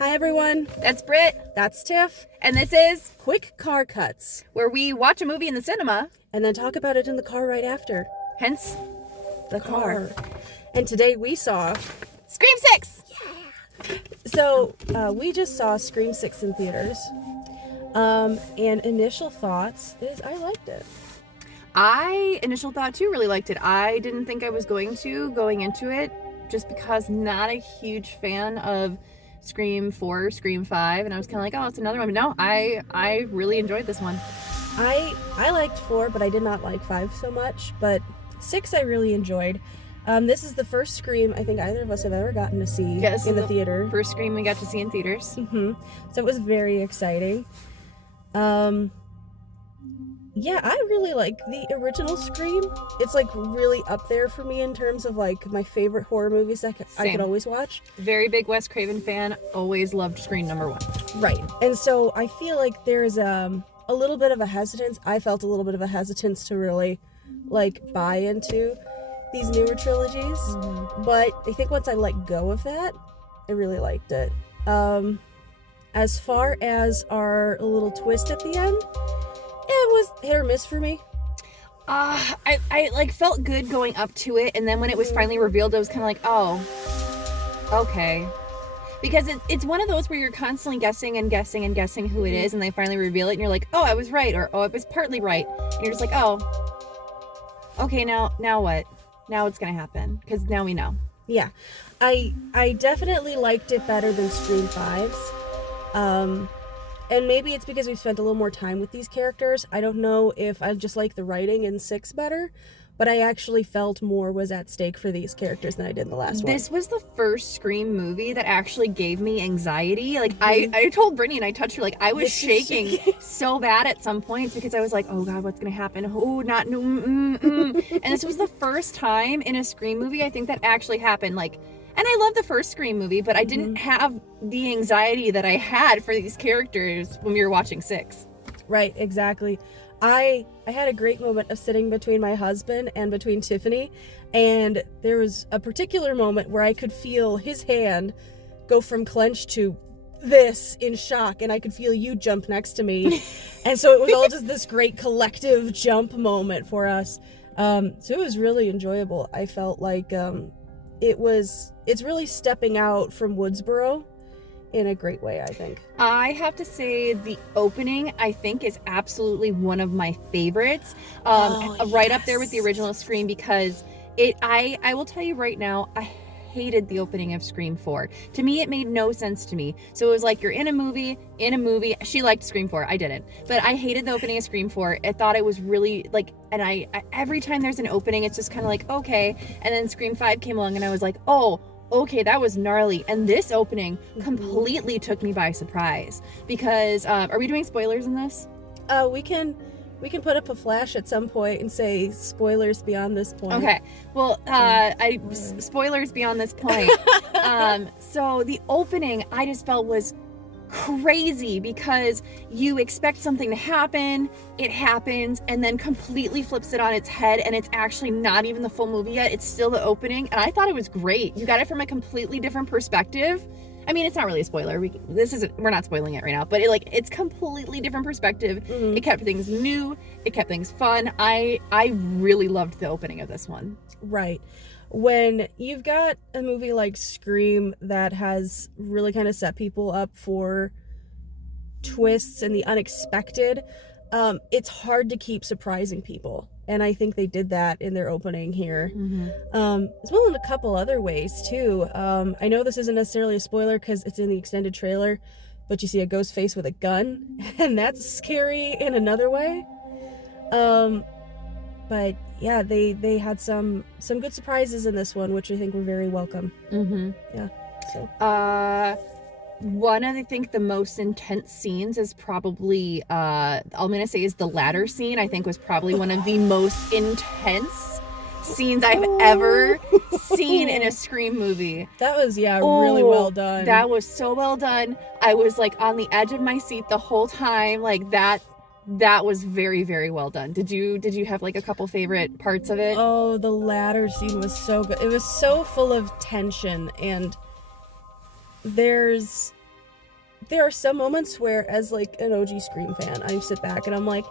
Hi everyone, That's Britt, that's Tiff. and this is Quick car cuts, where we watch a movie in the cinema, and then talk about it in the car right after. hence The car. And today we saw, Scream 6! so we just saw Scream 6 in theaters. And initial thoughts is I liked it. I, initial thought too, really liked it. I didn't think I was going into it, just because not a huge fan of Scream 4, Scream 5, and I was kind of like, oh, it's another one. But no, I really enjoyed this one. I liked 4, but I did not like 5 so much, but 6 I really enjoyed. This is the first Scream I think either of us have ever gotten to see in the theater. First Scream we got to see in theaters. So it was very exciting. Yeah, I really like the original Scream. It's like really up there for me in terms of like my favorite horror movies that I could always watch. Very big Wes Craven fan. Always loved Scream number 1. Right. And so I feel like there's a little bit of a hesitance. I felt a little bit of a hesitance to really like buy into these newer trilogies. But I think once I let go of that, I really liked it. As far as our little twist at the end, it was hit or miss for me. I like felt good going up to it, and then when it was finally revealed, I was kind of like, oh, okay. Because it's one of those where you're constantly guessing and guessing and guessing who it is, and they finally reveal it, and you're like, oh, I was right, or oh, I was partly right. And you're just like, oh, okay, now what? Now what's gonna happen? Because now we know. Yeah. I definitely liked it better than Scream 5's. And maybe it's because we've spent a little more time with these characters. I don't know if I just like the writing in 6 better, but I actually felt more was at stake for these characters than I did in the last one. This was the first Scream movie that actually gave me anxiety. Like, I told Brittany, and I touched her, like, I was shaking so bad at some points because I was like, oh God, what's going to happen? Oh, not, no, And this was the first time in a Scream movie, I think, that actually happened. Like, and I love the first Scream movie, but I didn't have the anxiety that I had for these characters when we were watching 6. Right, exactly. I had a great moment of sitting between my husband and between Tiffany, and there was a particular moment where I could feel his hand go from clenched to this in shock, and I could feel you jump next to me. And so it was all just this great collective jump moment for us. So it was really enjoyable. I felt like it's really stepping out from Woodsboro in a great way, I think. I have to say the opening, I think, is absolutely one of my favorites. Right up there with the original Scream, because I will tell you right now, I hated the opening of Scream 4. To me, it made no sense to me. So it was like, you're in a movie. She liked Scream 4. I didn't. But I hated the opening of Scream 4. I thought it was really, like, and I every time there's an opening, it's just kind of like, okay. And then Scream 5 came along, and I was like, oh, okay, that was gnarly. And this opening completely took me by surprise. Because, are we doing spoilers in this? We can put up a flash at some point and say spoilers beyond this point. Okay. Well, spoilers beyond this point. So the opening, I just felt was crazy because you expect something to happen, it happens, and then completely flips it on its head, and it's actually not even the full movie yet. It's still the opening, and I thought it was great. You got it from a completely different perspective. I mean, it's not really a spoiler. We're not spoiling it right now, but it's completely different perspective. It kept things new. It kept things fun. I really loved the opening of this one. Right. When you've got a movie like Scream that has really kind of set people up for twists and the unexpected, it's hard to keep surprising people. And I think they did that in their opening here. As well in a couple other ways, too. I know this isn't necessarily a spoiler because it's in the extended trailer, but you see a ghost face with a gun, and that's scary in another way. But yeah, they had some good surprises in this one, which I think were very welcome. Yeah. So. One of, I think, the most intense scenes is probably, I'm going to say is the ladder scene. I think was probably one of the most intense scenes I've ever seen in a Scream movie. That was, really well done. That was so well done. I was, like, on the edge of my seat the whole time. Like, that was very, very well done. Did you have, like, a couple favorite parts of it? Oh, the ladder scene was so good. It was so full of tension, and there's there are some moments where, as like an OG Scream fan, I sit back and I'm like,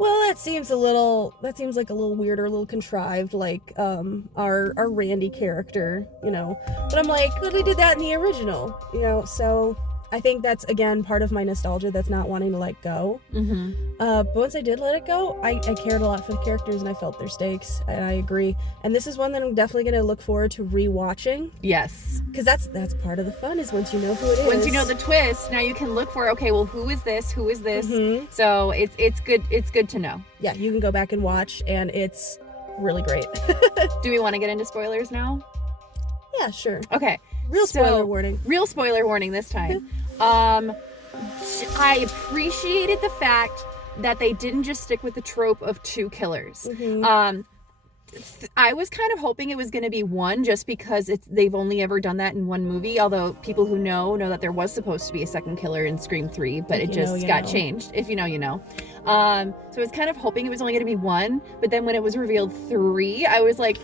well, that seems like a little weird or a little contrived, like our Randy character, you know. But I'm like, well, they did that in the original, you know. So I think that's again part of my nostalgia that's not wanting to let go. But once I did let it go, I cared a lot for the characters and I felt their stakes, and I agree. And this is one that I'm definitely going to look forward to rewatching. Yes, because that's part of the fun, is once you know who it is. Once you know the twist, now you can look for, okay, well, who is this? Who is this? So it's good to know. Yeah, you can go back and watch, and it's really great. Do we want to get into spoilers now? Yeah, sure. Okay. Real spoiler warning. Real spoiler warning this time. I appreciated the fact that they didn't just stick with the trope of 2 killers. I was kind of hoping it was going to be 1, just because they've only ever done that in 1 movie, although people who know that there was supposed to be a second killer in Scream 3, but it just got changed. If you know, you know. So I was kind of hoping it was only going to be 1, but then when it was revealed 3, I was like,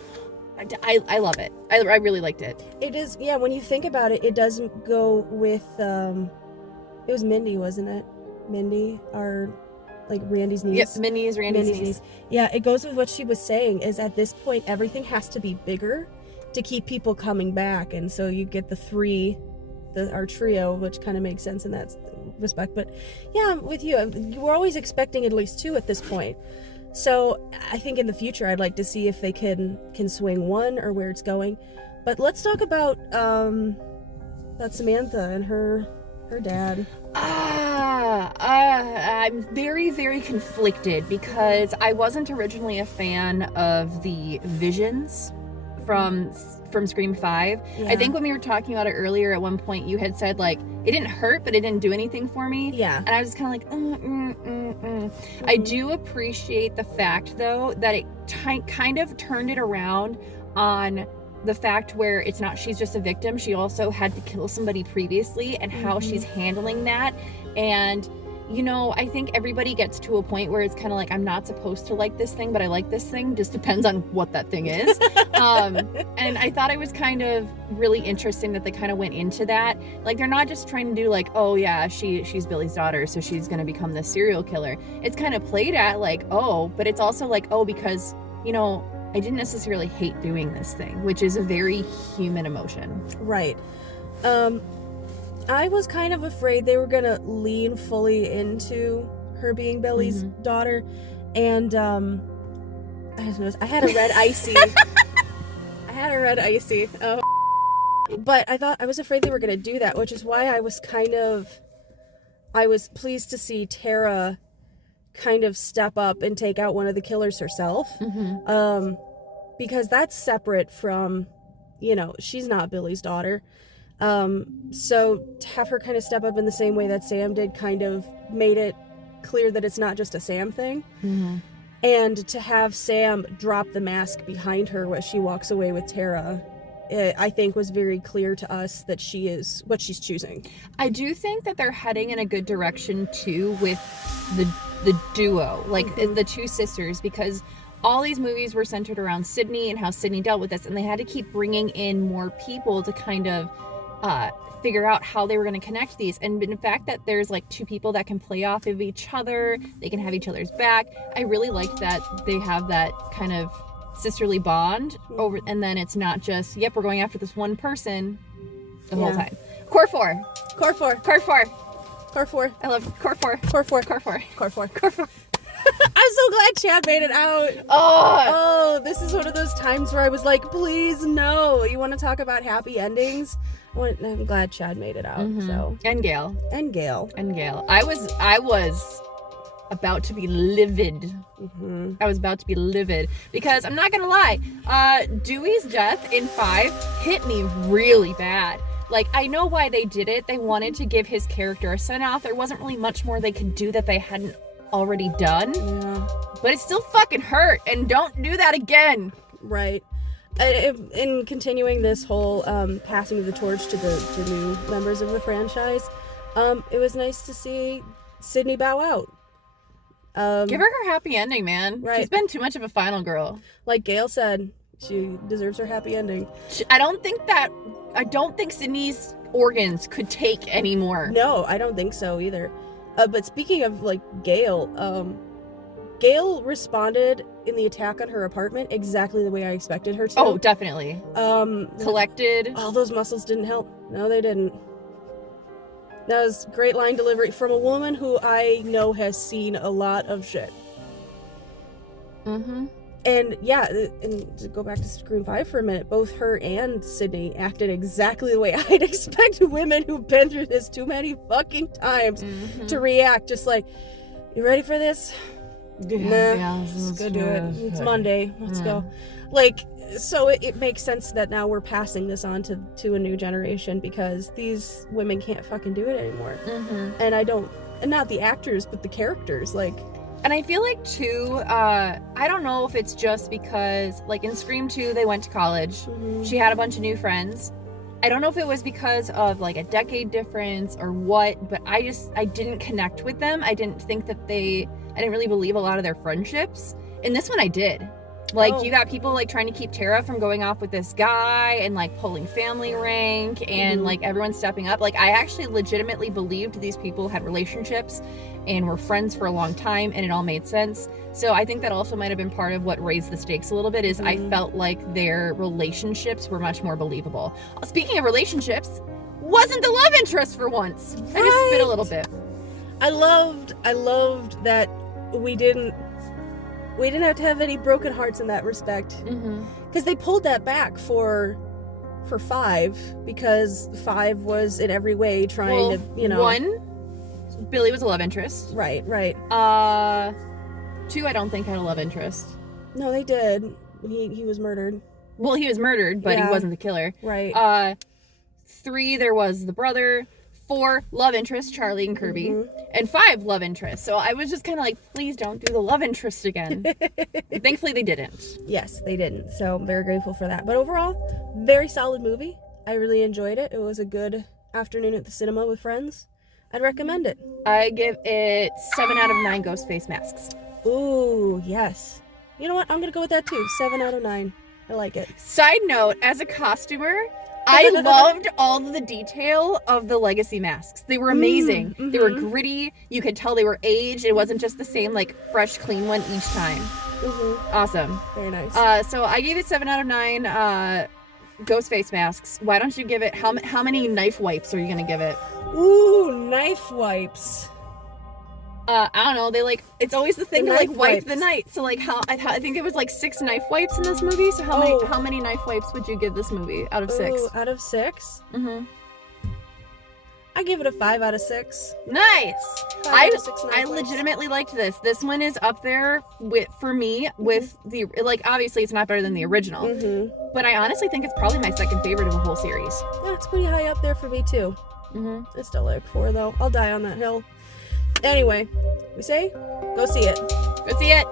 I love it. I really liked it. It is, yeah, when you think about it, it doesn't go with, it was Mindy, wasn't it? Mindy, like Randy's niece. Yep, Mindy is Randy's niece. Yeah, it goes with what she was saying, is at this point, everything has to be bigger to keep people coming back. And so you get the 3, our trio, which kind of makes sense in that respect. But yeah, I'm with you. We're always expecting at least 2 at this point. So I think in the future, I'd like to see if they can swing 1 or where it's going. But let's talk about Samantha and her dad. I'm very, very conflicted, because I wasn't originally a fan of the visions from Scream 5. Yeah. I think when we were talking about it earlier, at one point you had said, like, it didn't hurt, but it didn't do anything for me. Yeah. And I was kind of like, I do appreciate the fact, though, that it kind of turned it around on the fact where it's not she's just a victim, she also had to kill somebody previously, and how she's handling that. And you know, I think everybody gets to a point where it's kind of like, I'm not supposed to like this thing, but I like this thing. Just depends on what that thing is. And I thought it was kind of really interesting that they kind of went into that. Like, they're not just trying to do like, oh yeah, she's Billy's daughter, so she's going to become the serial killer. It's kind of played at like, oh, but it's also like, oh, because, you know, I didn't necessarily hate doing this thing, which is a very human emotion. Right. I was kind of afraid they were going to lean fully into her being Billy's daughter. And I had a red icy. Oh. But I was afraid they were going to do that, which is why I was pleased to see Tara kind of step up and take out one of the killers herself. Because that's separate from, you know, she's not Billy's daughter. So to have her kind of step up in the same way that Sam did kind of made it clear that it's not just a Sam thing. And to have Sam drop the mask behind her as she walks away with Tara, I think was very clear to us that she is what she's choosing. I do think that they're heading in a good direction too with the duo, like the 2 sisters, because all these movies were centered around Sydney and how Sydney dealt with this, and they had to keep bringing in more people to kind of figure out how they were going to connect these. And in fact, that there's like 2 people that can play off of each other, they can have each other's back. I really liked that they have that kind of sisterly bond over, and then it's not just, yep, we're going after this one person the whole time. Core 4. I love Core 4. I'm so glad Chad made it out. Oh, this is one of those times where I was like, please, no. You want to talk about happy endings? I'm glad Chad made it out. So And Gail. I was about to be livid. I was about to be livid because I'm not gonna lie, Dewey's death in 5 hit me really bad. Like, I know why they did it. They wanted to give his character a send-off. There wasn't really much more they could do that they hadn't already done. Yeah. But it still fucking hurt, and don't do that again. Right. In continuing this whole passing of the torch to the new members of the franchise, it was nice to see Sydney bow out. Give her happy ending, man. Right. She's been too much of a final girl. Like Gail said, she deserves her happy ending. I don't think Sydney's organs could take anymore. No, I don't think so either. But speaking of like Gail responded in the attack on her apartment exactly the way I expected her to. Oh, definitely. Collected. All those muscles didn't help. No, they didn't. That was great line delivery from a woman who I know has seen a lot of shit. Mm-hmm. And yeah, and to go back to Scream 5 for a minute, both her and Sydney acted exactly the way I'd expect women who've been through this too many fucking times to react. Just like, you ready for this? Nah, let's go do it. It's Monday. Let's go. Like, so it makes sense that now we're passing this on to a new generation because these women can't fucking do it anymore. And and not the actors, but the characters, like. And I feel like, too, I don't know if it's just because, like, in Scream 2, they went to college. She had a bunch of new friends. I don't know if it was because of, like, a decade difference or what, but I didn't connect with them. I didn't think that I didn't really believe a lot of their friendships. In this one, I did. Like, you got people, like, trying to keep Tara from going off with this guy and, like, pulling family rank and, like, everyone stepping up. Like, I actually legitimately believed these people had relationships and were friends for a long time, and it all made sense. So I think that also might have been part of what raised the stakes a little bit, is I felt like their relationships were much more believable. Speaking of relationships, wasn't the love interest for once. I just spit a little bit. I loved that we didn't have to have any broken hearts in that respect. Because they pulled that back for 5, because 5 was in every way trying to, you know. 1, Billy was a love interest. Right. 2, I don't think had a love interest. No, they did. He was murdered. Well, he was murdered, but he wasn't the killer. Right. 3, there was the brother. 4, love interest, Charlie and Kirby. And 5, love interest. So I was just kind of like, please don't do the love interest again. Thankfully, they didn't. Yes, they didn't. So I'm very grateful for that. But overall, very solid movie. I really enjoyed it. It was a good afternoon at the cinema with friends. I'd recommend it. I give it 7 out of 9 ghost face masks. Ooh, yes. You know what? I'm going to go with that too. 7 out of 9. I like it. Side note, as a costumer, I loved all the detail of the legacy masks. They were amazing. They were gritty. You could tell they were aged. It wasn't just the same, like, fresh, clean one each time. Awesome. Very nice. So I gave it 7 out of 9 ghost face masks. Why don't you give it, how many knife wipes are you going to give it? Ooh, knife wipes. I don't know. They, like, it's always the thing to, like, wipe the knife. So, like, I think it was, like, 6 knife wipes in this movie. So how many knife wipes would you give this movie out of 6? Out of 6? I give it a 5 out of 6. Nice. 5 out of 6 I legitimately liked this. This one is up there for me with the, like, obviously it's not better than the original, but I honestly think it's probably my second favorite of the whole series. Yeah, it's pretty high up there for me too. I still like 4 though. I'll die on that hill. Anyway, we say, go see it. Go see it.